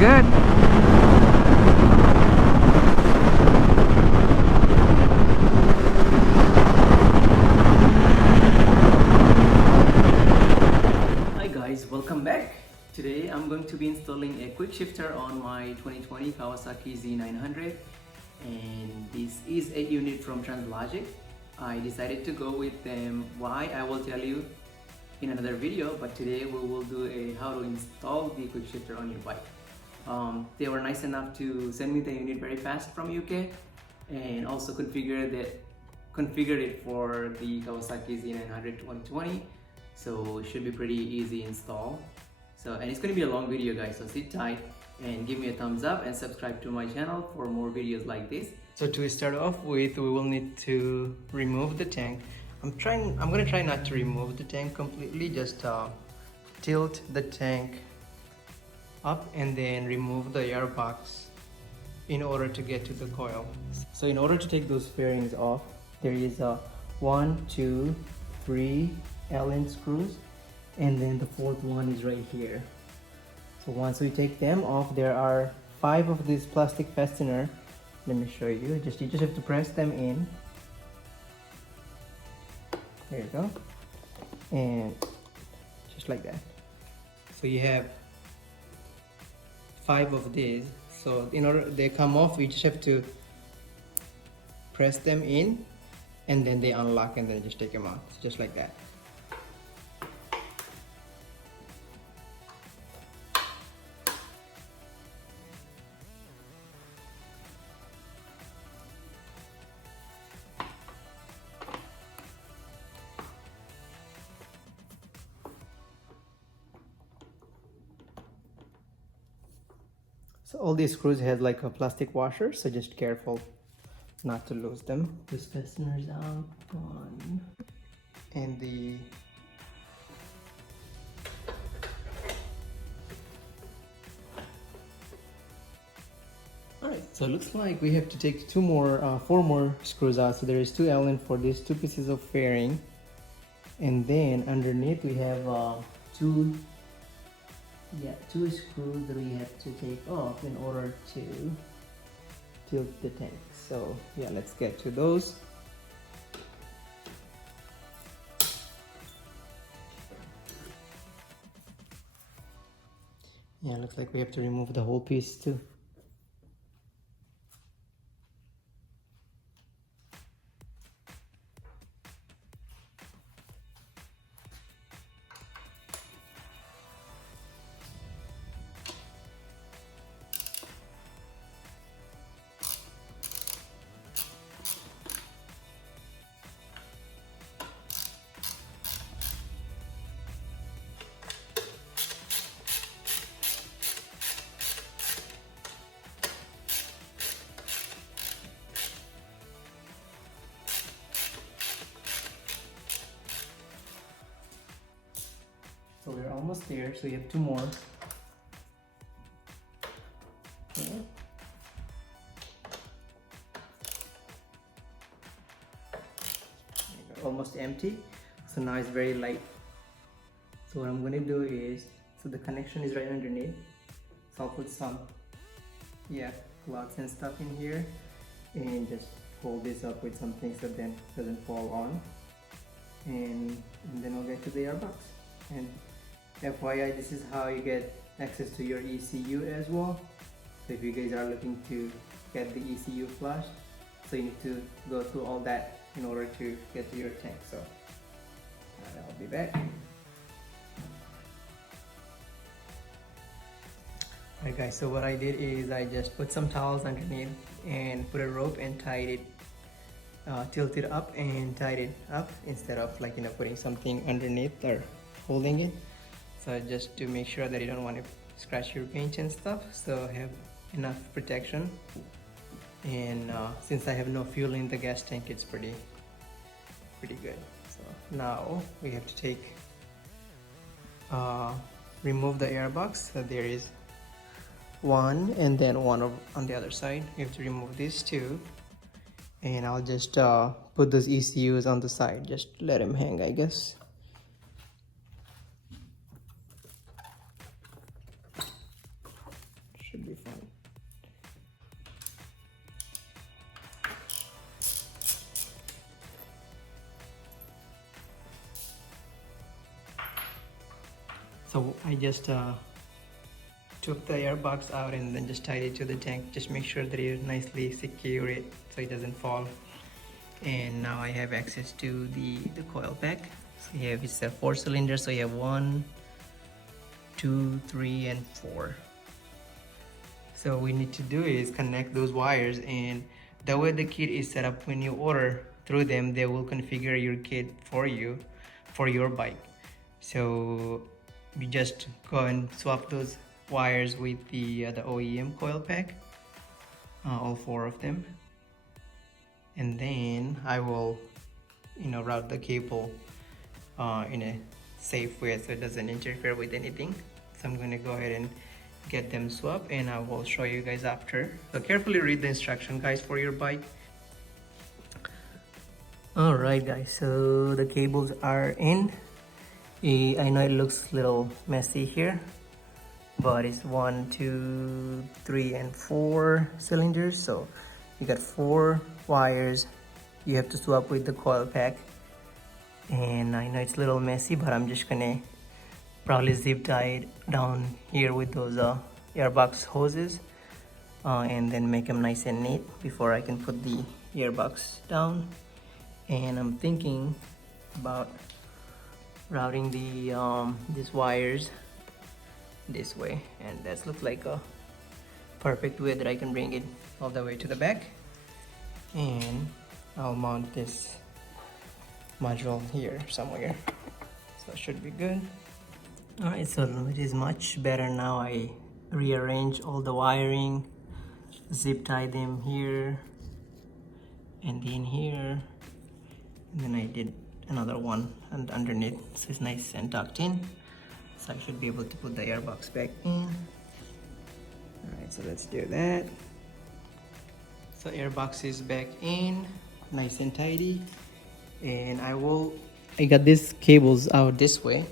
good. Hi guys, welcome back. Today I'm going to be installing a quick shifter on my 2020 Kawasaki Z900, and this is a unit from TransLogic. I decided to go with them. Why, I will tell you in another video, but today we will do a how to install the quick shifter on your bike. They were nice enough to send me the unit very fast from UK, and also configured it for the Kawasaki Z900 2020, so it should be pretty easy install. So, and it's going to be a long video guys, so sit tight and give me a thumbs up and subscribe to my channel for more videos like this. So to start off with, we will need to remove the tank. I'm gonna try not to remove the tank completely, just tilt the tank up and then remove the air box in order to get to the coil. So in order to take those fairings off, there is a 1, 2, 3 Allen screws, and then the fourth one is right here. So once we take them off, there are 5 of these plastic fastener. Let me show you. You just have to press them in. There you go, and just like that. So you have 5 of these. So in order they come off, you just have to press them in, and then they unlock, and then just take them out, just like that. So all these screws have like a plastic washer, so just careful not to lose them. This fastener's out, one, and the alright, so it looks like we have to take 4 more screws out. So there is 2 Allen for these 2 pieces of fairing, and then underneath we have 2 screws that we have to take off in order to tilt the tank. So yeah, let's get to those. Yeah, looks like we have to remove the whole piece too. So we're almost there, so you have 2 more. Okay. Almost empty, so now it's very light. So what I'm going to do is, so the connection is right underneath, so I'll put some cloths and stuff in here, and just hold this up with something so then it doesn't fall on, and then I'll get to the airbox. And FYI, this is how you get access to your ECU as well. So if you guys are looking to get the ECU flushed, so you need to go through all that in order to get to your tank. So I'll be back. Alright guys, so what I did is I just put some towels underneath and put a rope and tied it, tilted up and tied it up, instead of putting something underneath or holding it. So just to make sure that you don't want to scratch your paint and stuff, so I have enough protection. And since I have no fuel in the gas tank, it's pretty good. So now we have to remove the airbox. So there is one, and then one on the other side. You have to remove these 2, and I'll just put those ECUs on the side, just let them hang, I guess. So I just took the airbox out and then just tied it to the tank. Just make sure that you nicely secure it so it doesn't fall. And now I have access to the coil pack. So you have, it's a 4-cylinder, so you have 1, 2, 3, and 4. So what we need to do is connect those wires, and the way the kit is set up, when you order through them, they will configure your kit for you for your bike. So we just go and swap those wires with the OEM coil pack, all 4 of them, and then I will route the cable in a safe way so it doesn't interfere with anything. So I'm going to go ahead and get them swapped, and I will show you guys after. So carefully read the instruction, guys, for your bike. Alright guys, so the cables are in. I know it looks a little messy here, but it's 1, 2, 3, and 4 cylinders. So you got 4 wires you have to swap with the coil pack. And I know it's a little messy, but I'm just gonna probably zip tie it down here with those airbox hoses, and then make them nice and neat before I can put the airbox down. And I'm thinking about routing the these wires this way, and that looks like a perfect way that I can bring it all the way to the back. And I'll mount this module here somewhere, so it should be good. Alright, so it is much better now. I rearrange all the wiring, zip tie them here and then here, and then I did another one and underneath, so it's nice and tucked in. So I should be able to put the airbox back in. Alright, so let's do that. So airbox is back in, nice and tidy. And I got these cables out this way,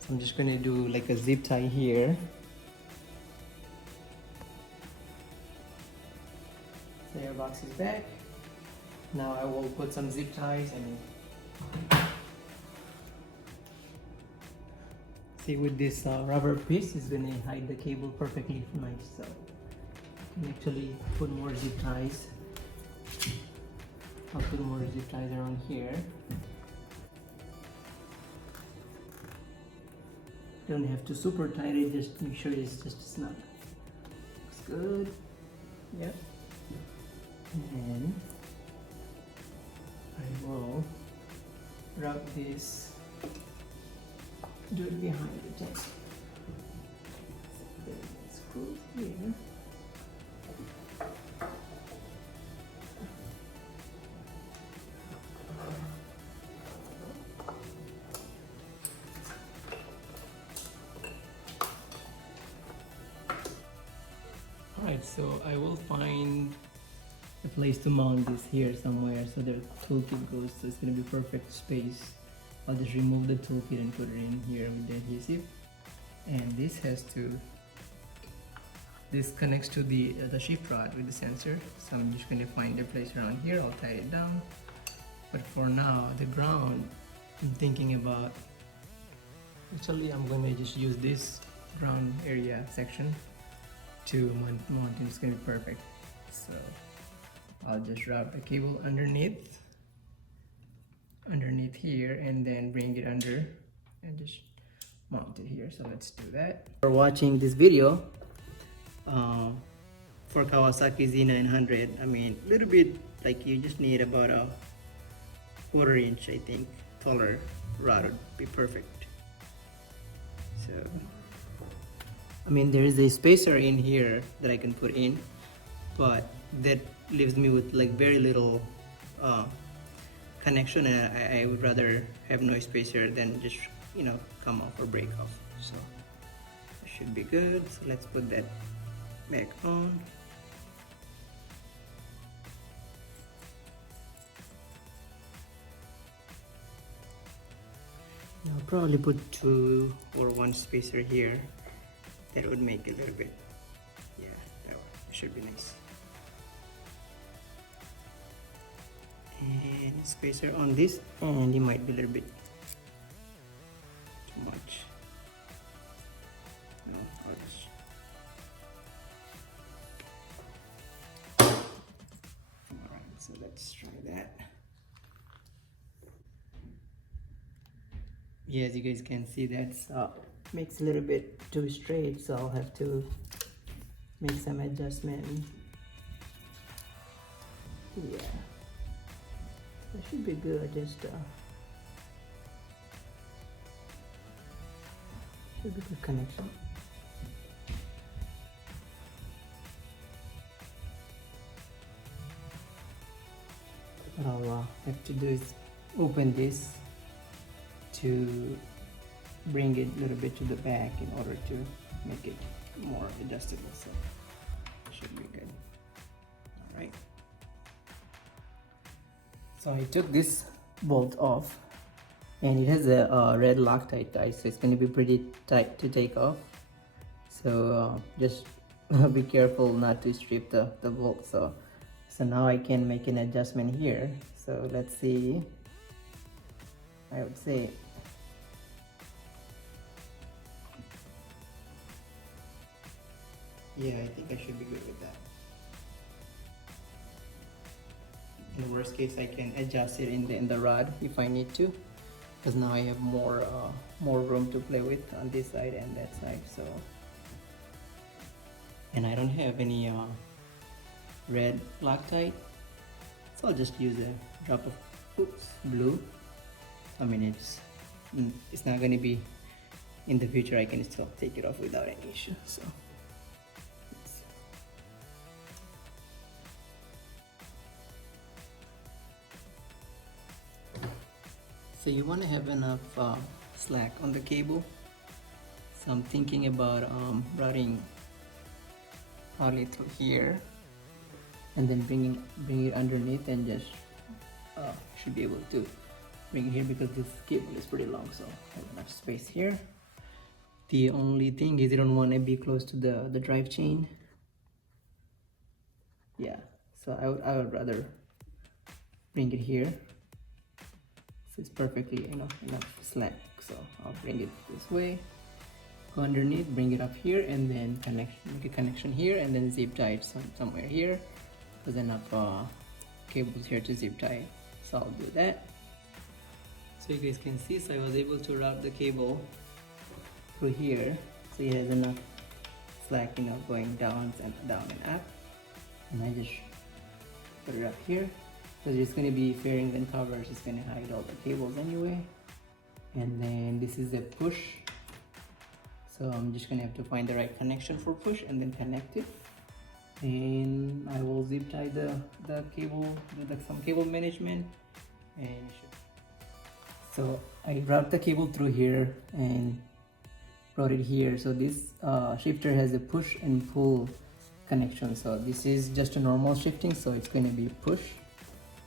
so I'm just gonna do like a zip tie here. The airbox is back. Now I will put some zip ties and see, with this rubber piece is gonna hide the cable perfectly nice. So I can actually put more zip ties. I'll put more zip ties around here. Don't have to super tight it, just make sure it's just snug. Looks good. Yep. And I will route this, do it behind the tank. Then screw here. Alright, so I will find a place to mount this here somewhere so the toolkit goes, so it's gonna be perfect space. I'll just remove the toolkit and put it in here with the adhesive. And this connects to the shift rod with the sensor, so I'm just gonna find a place around here. I'll tie it down, but for now the ground I'm thinking about, actually I'm gonna just use this ground area section to mount. It's gonna be perfect. So I'll just route the cable underneath here, and then bring it under and just mount it here. So let's do that. For watching this video for Kawasaki Z900, I mean, a little bit, like, you just need about a 1/4 inch, I think, taller rod would be perfect. So I mean, there is a spacer in here that I can put in, but that leaves me with like very little connection, and I would rather have no spacer than just, come off or break off. So it should be good. So let's put that back on. I'll probably put 2 or 1 spacer here. That would make it a little bit, yeah, that should be nice. And spacer on this, and it might be a little bit too much. so let's try that. Yeah, as you guys can see, that's makes a little bit too straight, so I'll have to make some adjustment. Yeah, that should be good. Just should be good connection. What I'll have to do is open this to bring it a little bit to the back in order to make it more adjustable, so it should be good. All right, so I took this bolt off, and it has a red Loctite tie, so it's going to be pretty tight to take off, so just be careful not to strip the bolt. So now I can make an adjustment here. So let's see. I would say yeah, I think I should be good with that. In the worst case, I can adjust it in the rod if I need to, because now I have more room to play with on this side and that side. So, and I don't have any red Loctite, so I'll just use a drop of blue. I mean, it's not going to be in the future. I can still take it off without any issue. So you want to have enough slack on the cable. So I'm thinking about routing probably through here, and then bring it underneath, and just should be able to bring it here, because this cable is pretty long, so I have enough space here. The only thing is you don't want to be close to the drive chain. Yeah, so I would rather bring it here, so it's perfectly enough slack. So I'll bring it this way, go underneath, bring it up here, and then make a connection here, and then zip tie it somewhere here. There's enough cables here to zip tie, so I'll do that. So you guys can see, so I was able to route the cable through here, so it has enough slack, going down and up, and I just put it up here, because it's going to be fairings and covers. It's going to hide all the cables anyway. And then this is a push, so I'm just going to have to find the right connection for push and then connect it. And I will zip tie the cable, do some cable management, and so I route the cable through here and brought it here. So this shifter has a push and pull connection. So this is just a normal shifting, so it's going to be push.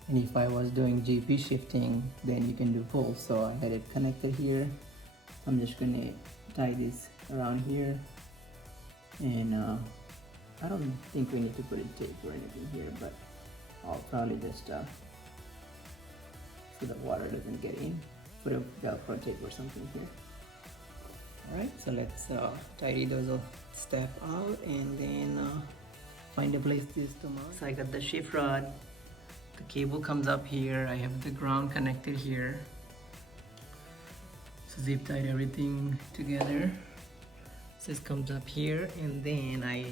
And if I was doing GP shifting, then you can do pull. So I had it connected here. I'm just going to tie this around here, and I don't think we need to put a tape or anything here, but I'll probably just so the water doesn't get in, put a Velcro tape or something here. Alright, so let's tidy those stuff out, and then find a place to mount. So I got the shift rod, the cable comes up here, I have the ground connected here. So zip tied everything together. So this comes up here, and then I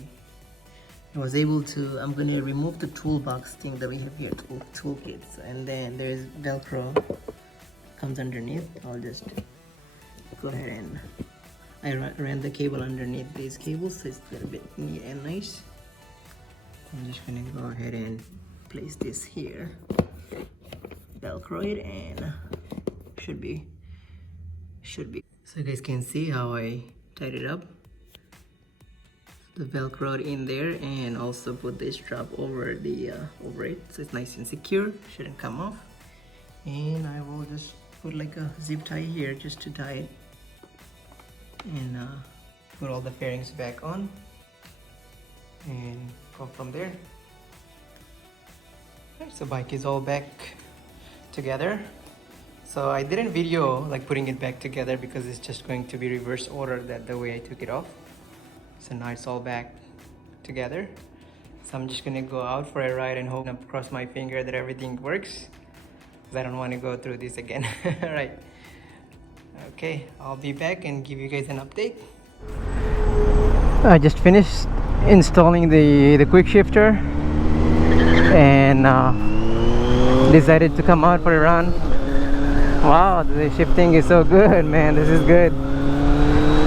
was able to, I'm going to remove the toolbox thing that we have here, toolkits, and then there's Velcro comes underneath. I'll just go ahead and I ran the cable underneath these cables, so it's a little bit neat and nice. I'm just going to go ahead and place this here, Velcro it, and should be. So you guys can see how I tied it up. The Velcro in there, and also put this strap over it, so it's nice and secure, shouldn't come off. And I will just put like a zip tie here just to tie it, and put all the fairings back on and go from there. Right, so bike is all back together. So I didn't video like putting it back together, because it's just going to be reverse order that the way I took it off. So now it's all back together. So I'm just gonna go out for a ride and hope and cross my finger that everything works, because I don't want to go through this again. Alright, okay, I'll be back and give you guys an update. I just finished installing the quick shifter and decided to come out for a run. Wow, the shifting is so good, man. This is good.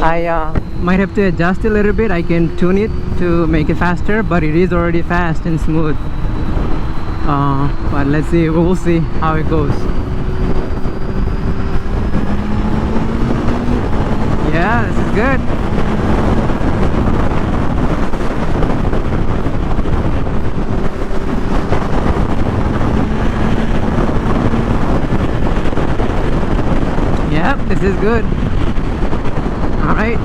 I might have to adjust a little bit. I can tune it to make it faster, but it is already fast and smooth. But let's see, we'll see how it goes. Yeah, this is good. Yep, this is good. All right.